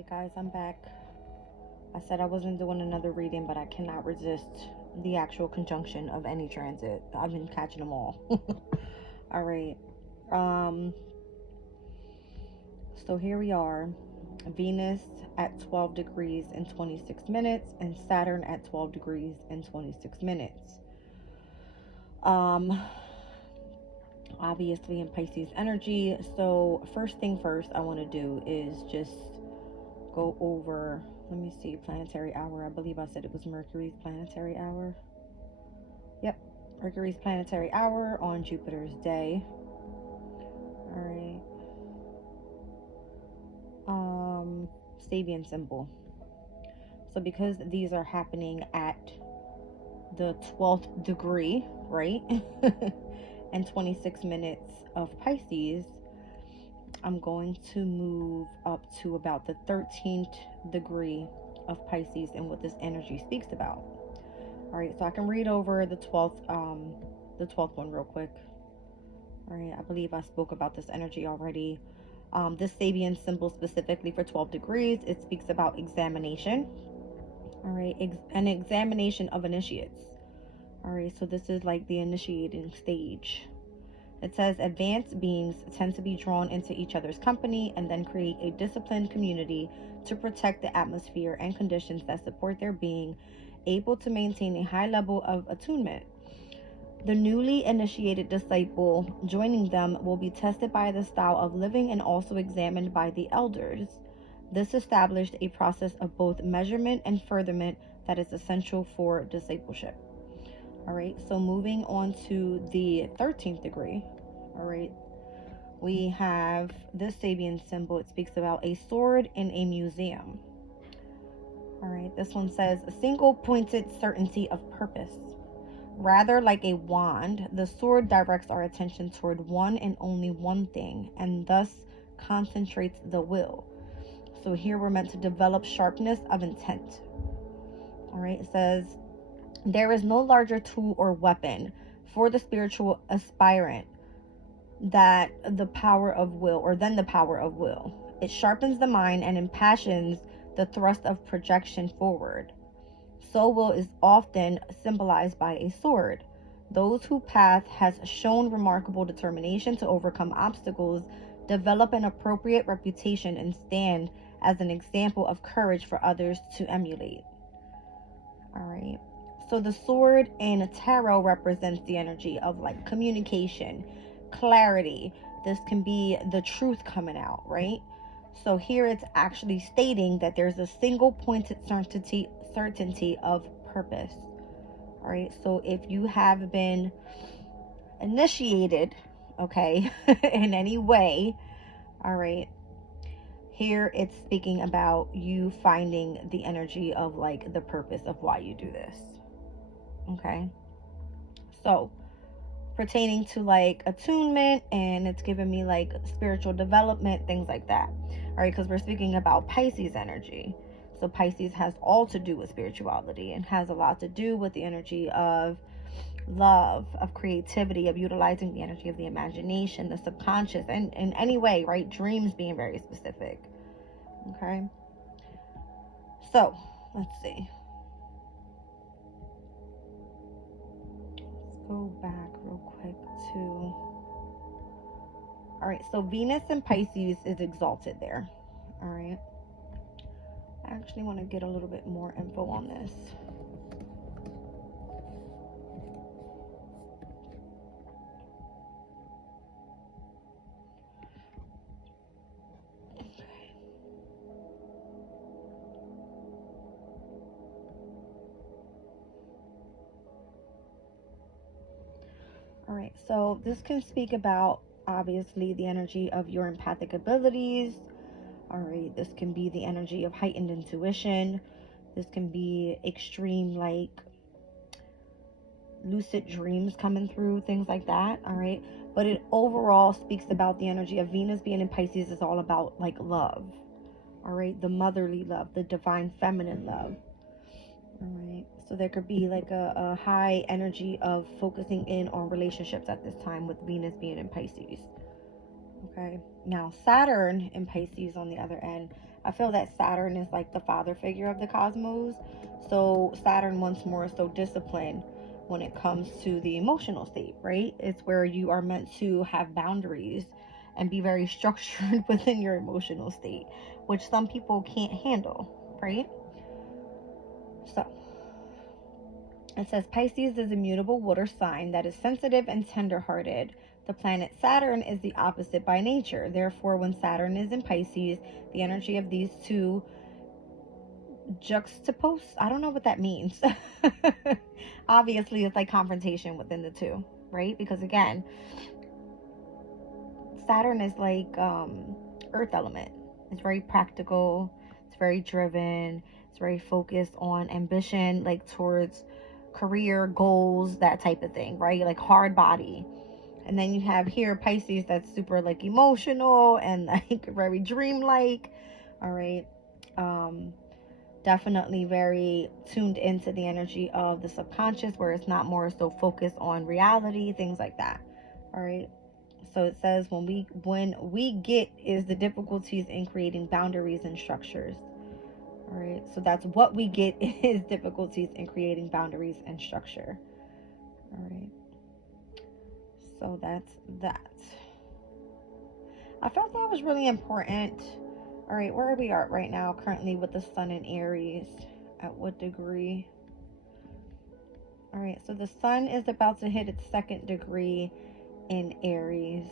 Alright guys, I'm back. I said I wasn't doing another reading, but I cannot resist the actual conjunction of any transit. I've been catching them all. Alright. Um so here we are. Venus at 12 degrees and 26 minutes and Saturn at 12 degrees and 26 minutes. Obviously in Pisces energy. So first thing first I want to do is just go over, let me see, planetary hour. I believe I said it was Mercury's planetary hour. Yep, Mercury's planetary hour on Jupiter's day. All right. Sabian symbol. So because these are happening at the 12th degree, right? And 26 minutes of Pisces, I'm going to move up to about the 13th degree of Pisces and what this energy speaks about. All right, so I can read over the 12th one real quick. All right, I believe I spoke about this energy already. This Sabian symbol specifically for 12 degrees, it speaks about examination. All right, an examination of initiates. All right, so this is like the initiating stage. It says advanced beings tend to be drawn into each other's company and then create a disciplined community to protect the atmosphere and conditions that support their being able to maintain a high level of attunement. The newly initiated disciple joining them will be tested by the style of living and also examined by the elders. This established a process of both measurement and furtherment that is essential for discipleship. All right, so moving on to the 13th degree. All right, we have this Sabian symbol. It speaks about a sword in a museum. All right, this one says a single pointed certainty of purpose. Rather like a wand, the sword directs our attention toward one and only one thing, and thus concentrates the will. So here we're meant to develop sharpness of intent. All right, it says there is no larger tool or weapon for the spiritual aspirant than the power of will. It sharpens the mind and impassions the thrust of projection forward. So will is often symbolized by a sword. Those whose path has shown remarkable determination to overcome obstacles develop an appropriate reputation and stand as an example of courage for others to emulate. All right. So the sword in tarot represents the energy of like communication, clarity. This can be the truth coming out, right? So here it's actually stating that there's a single pointed certainty of purpose. All right, so if you have been initiated, okay, in any way, all right, here it's speaking about you finding the energy of like the purpose of why you do this. Okay, so pertaining to like attunement, and it's giving me like spiritual development, things like that. All right, because we're speaking about Pisces energy. So Pisces has all to do with spirituality and has a lot to do with the energy of love, of creativity, of utilizing the energy of the imagination, the subconscious, and in any way, right? Dreams being very specific. Okay. So let's see. Let's go back real quick to. All right. So Venus in Pisces is exalted there. All right. I actually want to get a little bit more info on this. Okay. All right, so this can speak about obviously the energy of your empathic abilities. All right, this can be the energy of heightened intuition. This can be extreme like lucid dreams coming through, things like that. All right, but it overall speaks about the energy of Venus being in Pisces is all about like love. All right, the motherly love, the divine feminine love. All right, so there could be like a high energy of focusing in on relationships at this time with Venus being in Pisces. Okay, now Saturn in Pisces on the other end I feel that Saturn is like the father figure of the cosmos. So Saturn wants more so discipline when it comes to the emotional state, right? It's where you are meant to have boundaries and be very structured within your emotional state, which some people can't handle, right? So it says Pisces is a mutable water sign that is sensitive and tenderhearted. The planet Saturn is the opposite by nature. Therefore, when Saturn is in Pisces, the energy of these two juxtapose. I don't know what that means. Obviously, it's like confrontation within the two, right? Because again, Saturn is like earth element. It's very practical. It's very driven. It's very focused on ambition, like towards career goals, that type of thing, right? Like hard body. And then you have here Pisces that's super like emotional and like very dreamlike. All right. Definitely very tuned into the energy of the subconscious, where it's not more so focused on reality, things like that. All right. So it says when we get is the difficulties in creating boundaries and structures. All right. So that's what we get is difficulties in creating boundaries and structure. All right. So that's that. I felt that was really important. All right, where are we at right now currently with the sun in Aries? At what degree? All right, so the sun is about to hit its 2nd degree in Aries.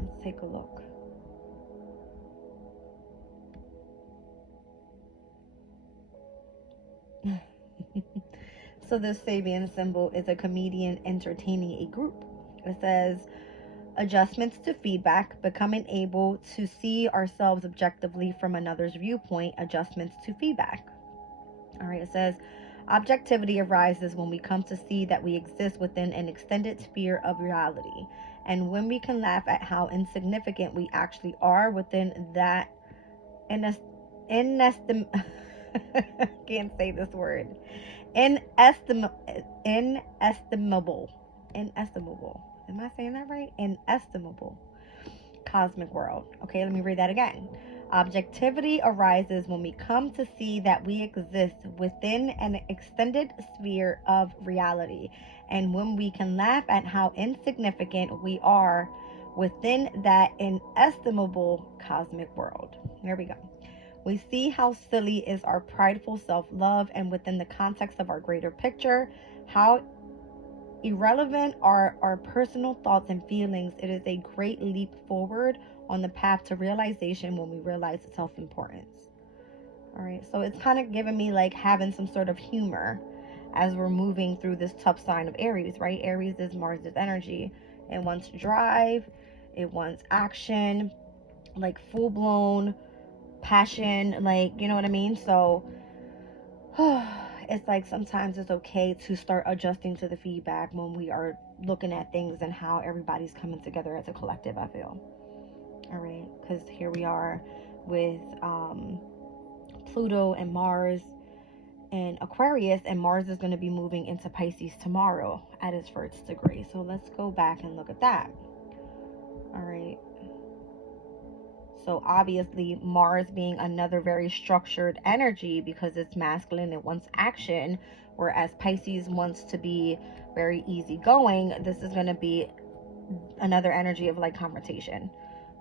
Let's take a look. So this Sabian symbol is a comedian entertaining a group. It says adjustments to feedback, becoming able to see ourselves objectively from another's viewpoint, adjustments to feedback. All right, it says objectivity arises when we come to see that we exist within an extended sphere of reality, and when we can laugh at how insignificant we actually are within that can't say this word, inestimable, am I saying that right? Inestimable cosmic world. Okay, let me read that again. Objectivity arises when we come to see that we exist within an extended sphere of reality, and when we can laugh at how insignificant we are within that inestimable cosmic world. There we go. We see how silly is our prideful self-love, and within the context of our greater picture, how irrelevant are our personal thoughts and feelings. It is a great leap forward on the path to realization when we realize self-importance. All right, so it's kind of giving me like having some sort of humor as we're moving through this tough sign of Aries, right? Aries is Mars's energy. It wants drive, it wants action, like full-blown passion, like, you know what I mean? So it's like sometimes it's okay to start adjusting to the feedback when we are looking at things and how everybody's coming together as a collective, I feel. All right, because here we are with Pluto and Mars and Aquarius, and Mars is going to be moving into Pisces tomorrow at its 1st degree. So let's go back and look at that. All right. So obviously Mars being another very structured energy because it's masculine, it wants action, whereas Pisces wants to be very easygoing. This is going to be another energy of like confrontation.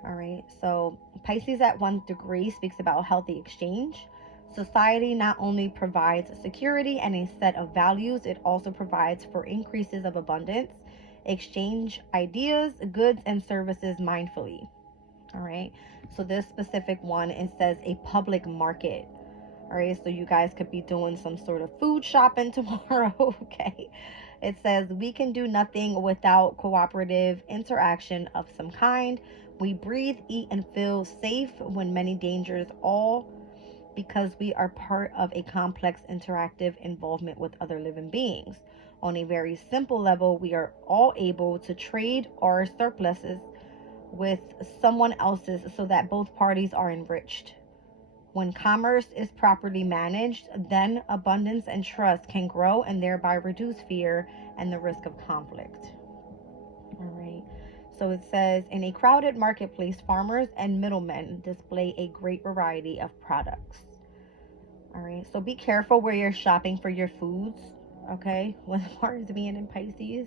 All right, so Pisces at 1 degree speaks about healthy exchange. Society not only provides security and a set of values, it also provides for increases of abundance. Exchange ideas, goods, and services mindfully. All right, so this specific one, it says a public market. All right, so you guys could be doing some sort of food shopping tomorrow. Okay, it says we can do nothing without cooperative interaction of some kind. We breathe, eat, and feel safe when many dangers, all because we are part of a complex interactive involvement with other living beings. On a very simple level, we are all able to trade our surpluses with someone else's so that both parties are enriched. When commerce is properly managed, then abundance and trust can grow and thereby reduce fear and the risk of conflict. All right. So it says, in a crowded marketplace, farmers and middlemen display a great variety of products. All right, so be careful where you're shopping for your foods, okay, with Mars being in Pisces.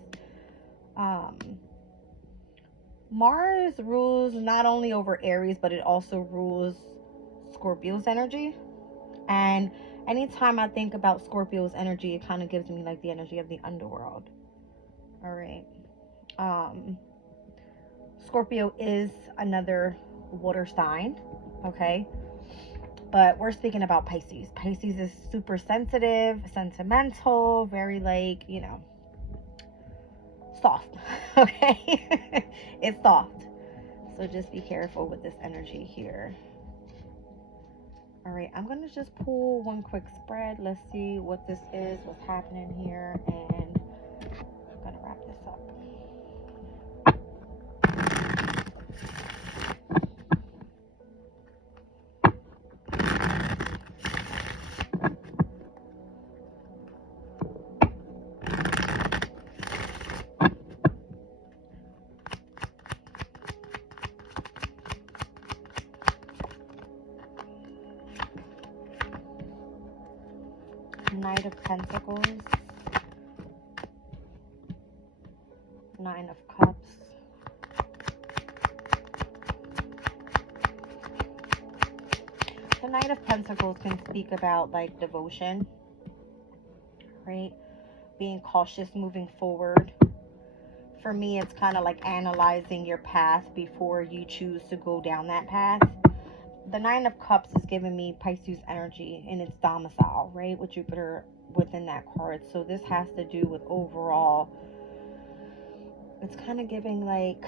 Mars rules not only over Aries, but it also rules Scorpio's energy. And anytime I think about Scorpio's energy, it kind of gives me like the energy of the underworld. All right. Scorpio is another water sign, okay? But we're speaking about Pisces. Pisces is super sensitive, sentimental, very like, you know, soft, okay? It's soft. So just be careful with this energy here. All right, I'm going to just pull one quick spread. Let's see what this is, what's happening here, and I'm going to wrap this up. Knight of Pentacles, Nine of Cups, the Knight of Pentacles can speak about like devotion, right? Being cautious moving forward. For me, it's kind of like analyzing your path before you choose to go down that path. The Nine of Cups is giving me Pisces energy in its domicile, right? With Jupiter within that card. So this has to do with overall, it's kind of giving like,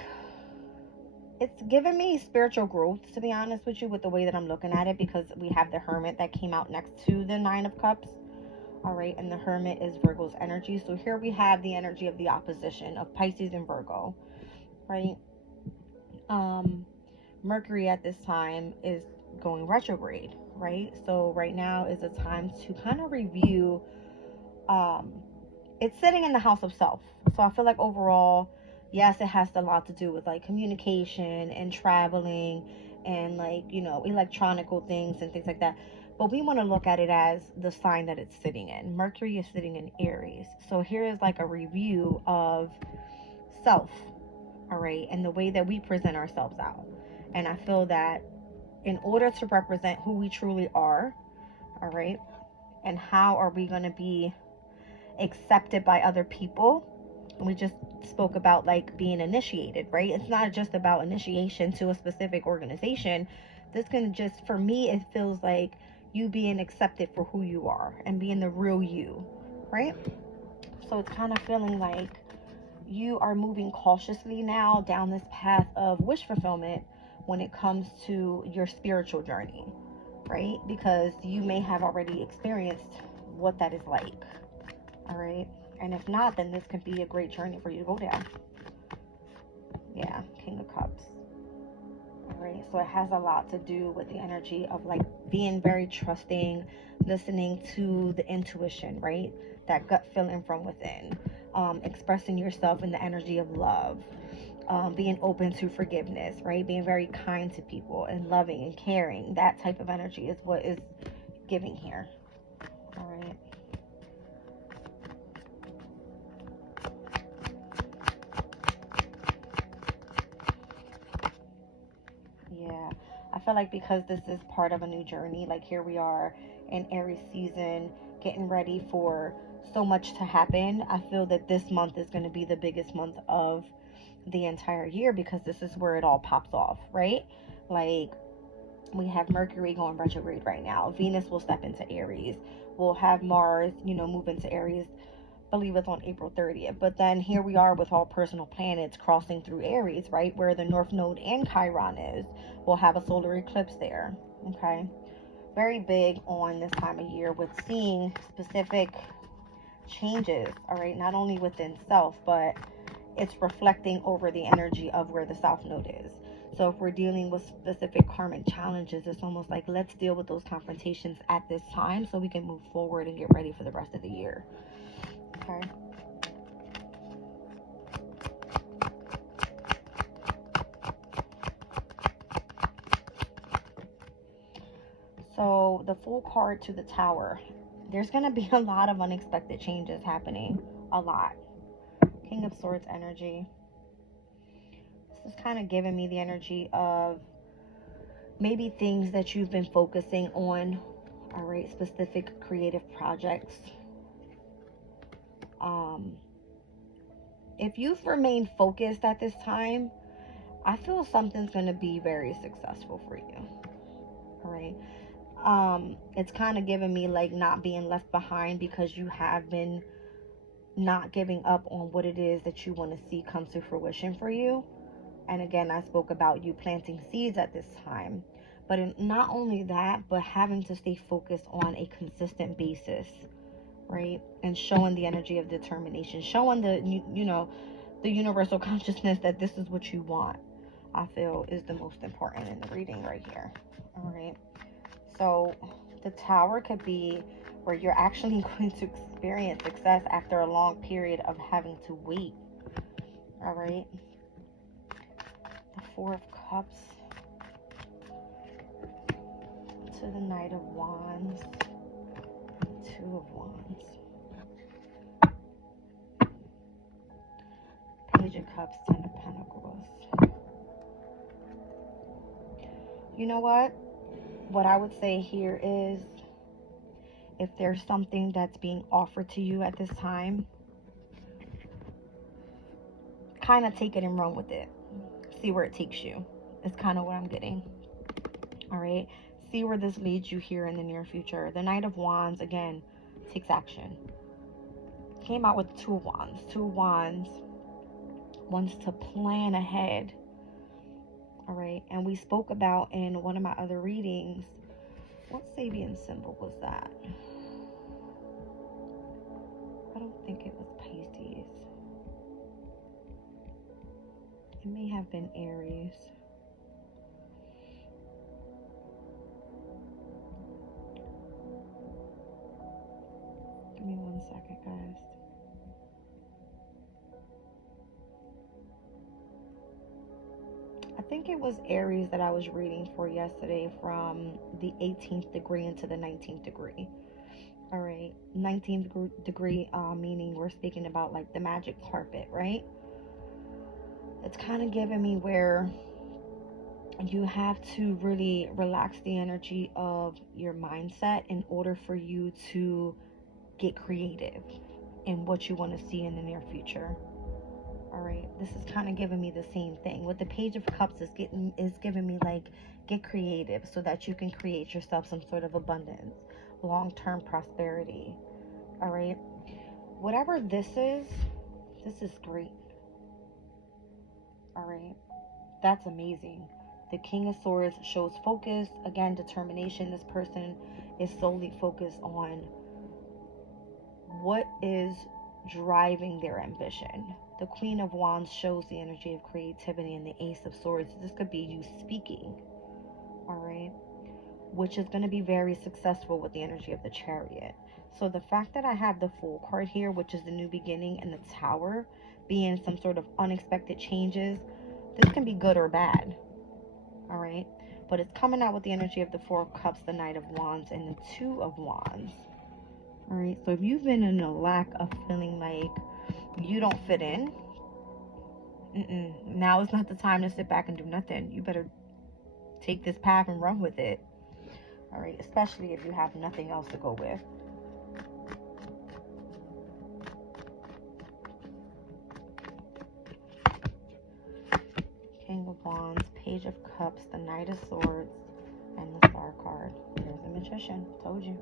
it's giving me spiritual growth, to be honest with you, with the way that I'm looking at it, because we have the Hermit that came out next to the Nine of Cups. All right, and the Hermit is Virgo's energy. So here we have the energy of the opposition of Pisces and Virgo, right? Mercury at this time is going retrograde, right? So right now is a time to kind of review. It's sitting in the house of self. So I feel like overall, yes, it has a lot to do with like communication and traveling and like, you know, electronical things and things like that. But we want to look at it as the sign that it's sitting in. Mercury is sitting in Aries. So here is like a review of self, all right, and the way that we present ourselves out. And I feel that in order to represent who we truly are, all right, and how are we going to be accepted by other people, we just spoke about like being initiated, right? It's not just about initiation to a specific organization. This can just, for me, it feels like you being accepted for who you are and being the real you, right? So it's kind of feeling like you are moving cautiously now down this path of wish fulfillment when it comes to your spiritual journey, right? Because you may have already experienced what that is like, all right? And if not, then this could be a great journey for you to go down. Yeah, King of Cups. All right, so it has a lot to do with the energy of like being very trusting, listening to the intuition, right? That gut feeling from within, expressing yourself in the energy of love, being open to forgiveness, right? Being very kind to people and loving and caring. That type of energy is what is giving here. All right. Yeah, I feel like because this is part of a new journey, like here we are in Aries season, getting ready for so much to happen. I feel that this month is going to be the biggest month of the entire year because this is where it all pops off, right? Like we have Mercury going retrograde right now. Venus will step into Aries. We'll have Mars, you know, move into Aries. I believe it's on April 30th. But then here we are with all personal planets crossing through Aries, right? Where the North Node and Chiron is. We'll have a solar eclipse there, okay? Very big on this time of year with seeing specific changes, all right? Not only within self, but it's reflecting over the energy of where the South Node is. So if we're dealing with specific karmic challenges, it's almost like let's deal with those confrontations at this time so we can move forward and get ready for the rest of the year. Okay. the Fool card to the Tower. There's going to be a lot of unexpected changes happening. A lot. King of Swords energy. This is kind of giving me the energy of maybe things that you've been focusing on. All right, specific creative projects. If you've remained focused at this time, I feel something's going to be very successful for you. All right. It's kind of giving me like not being left behind, because you have been not giving up on what it is that you want to see come to fruition for you. And again, I spoke about you planting seeds at this time. But not only that, but having to stay focused on a consistent basis, right? And showing the energy of determination, showing the, you know, the universal consciousness that this is what you want, I feel is the most important in the reading right here. All right. So the Tower could be where you're actually going to experience success after a long period of having to wait. All right. The Four of Cups to the Knight of Wands, Two of Wands, Page of Cups, Ten of Pentacles. You know what? What I would say here is, if there's something that's being offered to you at this time, kind of take it and run with it. See where it takes you. It's kind of what I'm getting. All right. See where this leads you here in the near future. The Knight of Wands, again, takes action. Came out with Two of Wands. Two of Wands wants to plan ahead. All right. And we spoke about in one of my other readings, what Sabian symbol was that? I don't think it was Pisces. It may have been Aries. Give me 1 second, guys. I think it was Aries that I was reading for yesterday, from the 18th degree into the 19th degree. All right. 19th degree, meaning we're speaking about like the magic carpet, right? It's kind of giving me where you have to really relax the energy of your mindset in order for you to get creative in what you want to see in the near future. All right, this is kind of giving me the same thing. With the Page of Cups is giving me like, get creative so that you can create yourself some sort of abundance, long-term prosperity. All right, whatever this is great. All right, that's amazing. The King of Swords shows focus, again, determination. This person is solely focused on what is driving their ambition. The Queen of Wands shows the energy of creativity, and the Ace of Swords, this could be you speaking, all right, which is going to be very successful with the energy of the Chariot. So the fact that I have the Fool card here, which is the new beginning, and the Tower being some sort of unexpected changes, this can be good or bad, all right, but it's coming out with the energy of the Four of Cups, the Knight of Wands, and the Two of Wands. All right, so if you've been in a lack of feeling like you don't fit in, now is not the time to sit back and do nothing. You better take this path and run with it. All right, especially if you have nothing else to go with. King of Wands, Page of Cups, the Knight of Swords, and the Star card. There's a Magician. Told you.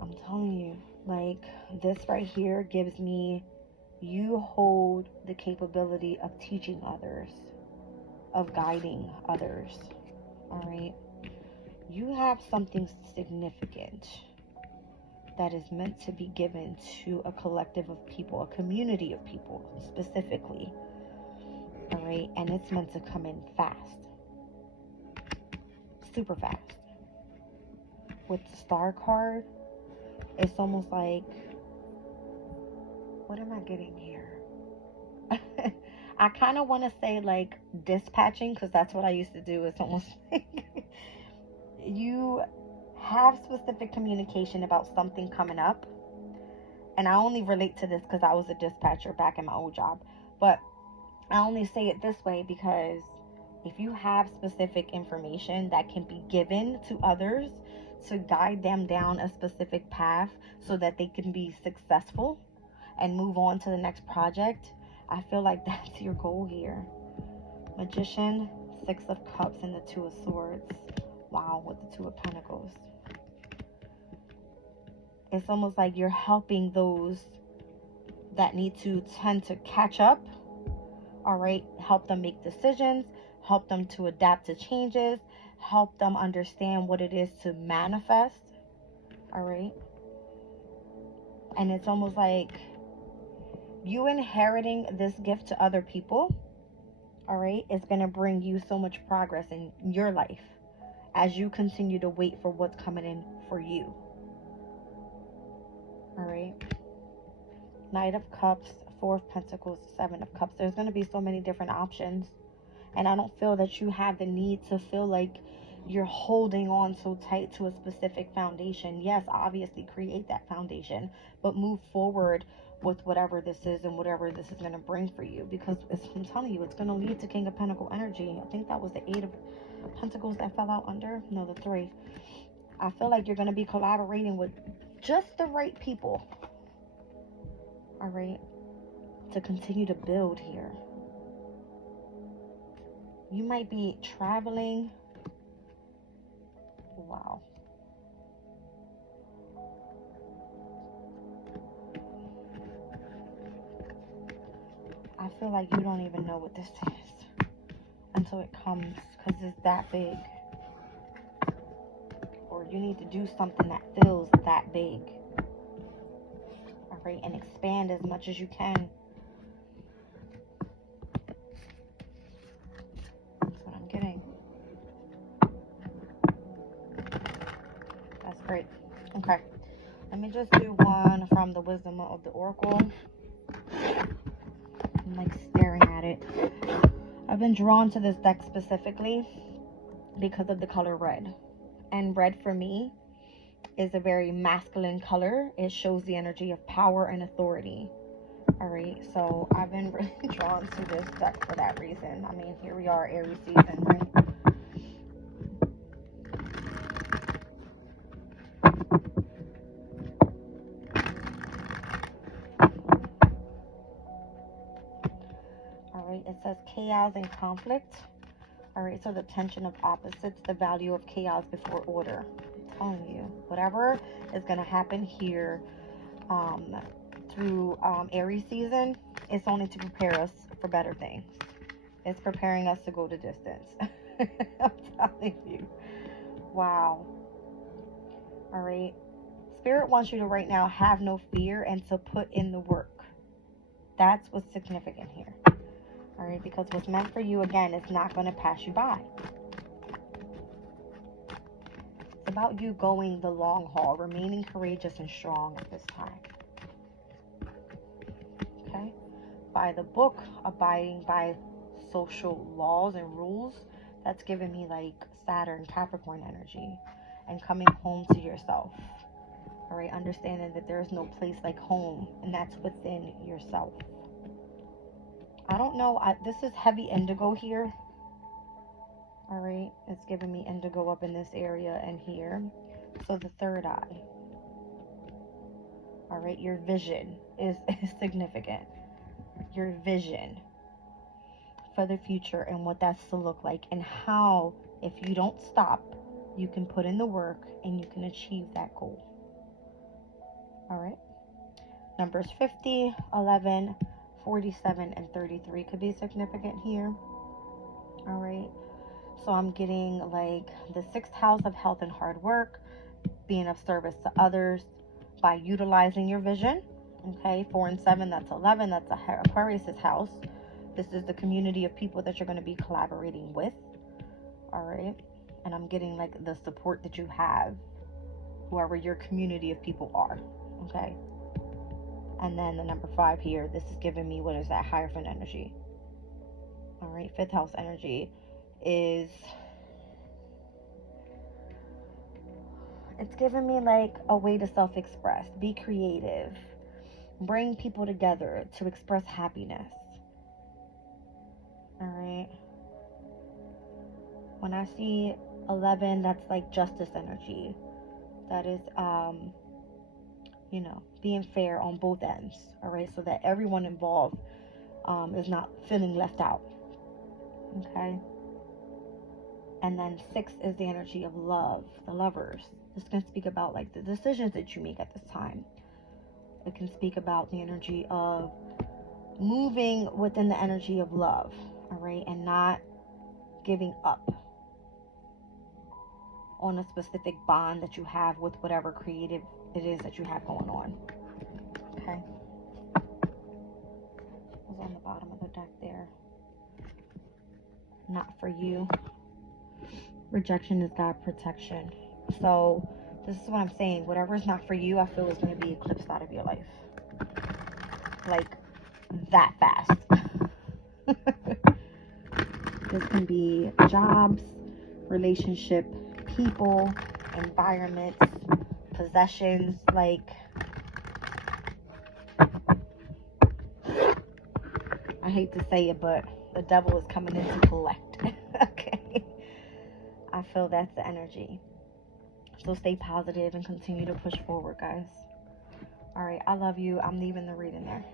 I'm telling you, like, this right here gives me, you hold the capability of teaching others, of guiding others. All right, you have something significant that is meant to be given to a collective of people, a community of people specifically. All right, and it's meant to come in fast, super fast. With the Star card, it's almost like, what am I getting here? I kind of want to say like dispatching, because that's what I used to do. It's almost like you have specific communication about something coming up. And I only relate to this because I was a dispatcher back in my old job. But I only say it this way because if you have specific information that can be given to others to guide them down a specific path so that they can be successful and move on to the next project, I feel like that's your goal here. Magician, Six of Cups, and the Two of Swords. Wow, with the Two of Pentacles. It's almost like you're helping those that need to tend to catch up. All right, help them make decisions, help them to adapt to changes, help them understand what it is to manifest. All right. And it's almost like you inheriting this gift to other people, all right, is going to bring you so much progress in your life as you continue to wait for what's coming in for you. All right. Knight of Cups, Four of Pentacles, Seven of Cups. There's going to be so many different options. And I don't feel that you have the need to feel like you're holding on so tight to a specific foundation. Yes, obviously create that foundation, but move forward with whatever this is and whatever this is going to bring for you. Because I'm telling you, it's going to lead to King of Pentacle energy. I think that was the Eight of Pentacles that fell out under. No, the Three. I feel like you're going to be collaborating with just the right people. All right. To continue to build here. You might be traveling. Wow. I feel like you don't even know what this is until it comes, because it's that big. Or you need to do something that feels that big. All right, and expand as much as you can. That's what I'm getting. That's great. Okay. Let me just do one from the Wisdom of the Oracle. I'm like staring at it. I've been drawn to this deck specifically because of the color red. And red for me is a very masculine color. It shows the energy of power and authority. All right, so I've been really drawn to this deck for that reason. I mean, here we are, Aries season, right? All right, it says chaos and conflict. All right, so the tension of opposites, the value of chaos before order. I'm telling you, whatever is going to happen here through Aries season, it's only to prepare us for better things. It's preparing us to go the distance. I'm telling you. Wow. All right. Spirit wants you to right now have no fear and to put in the work. That's what's significant here. All right, because what's meant for you, again, is not going to pass you by. It's about you going the long haul, remaining courageous and strong at this time. Okay? By the book, abiding by social laws and rules, that's giving me like Saturn, Capricorn energy, and coming home to yourself. All right, understanding that there is no place like home, and that's within yourself. I don't know. This is heavy indigo here. All right. It's giving me indigo up in this area and here. So the third eye. All right. Your vision is significant. Your vision for the future and what that's to look like, and how, if you don't stop, you can put in the work and you can achieve that goal. All right. Numbers 50, 11, 47 and 33 could be significant here. All right. So I'm getting like the 6th house of health and hard work, being of service to others by utilizing your vision. Okay. 4 and 7, that's 11. That's Aquarius's house. This is the community of people that you're going to be collaborating with. All right. And I'm getting like the support that you have, whoever your community of people are. Okay. And then the number 5 here, this is giving me, what is that? Hierophant energy. All right, 5th house energy is It's giving me like a way to self-express, be creative, bring people together to express happiness. All right. When I see 11, that's like justice energy. That is, being fair on both ends. All right. So that everyone involved is not feeling left out. Okay. And then 6 is the energy of love, the lovers. This can speak about like the decisions that you make at this time. It can speak about the energy of moving within the energy of love, all right, and not giving up on a specific bond that you have with whatever creative it is that you have going on. Okay. It was on the bottom of the deck there. Not for you. Rejection is God protection. So this is what I'm saying. Whatever is not for you, I feel is going to be eclipsed out of your life. Like that fast. This can be jobs, relationship, people, environments, possessions. Like, I hate to say it, but the devil is coming in to collect. Okay. I feel that's the energy. So stay positive and continue to push forward, guys. All right. I love you. I'm leaving the reading there.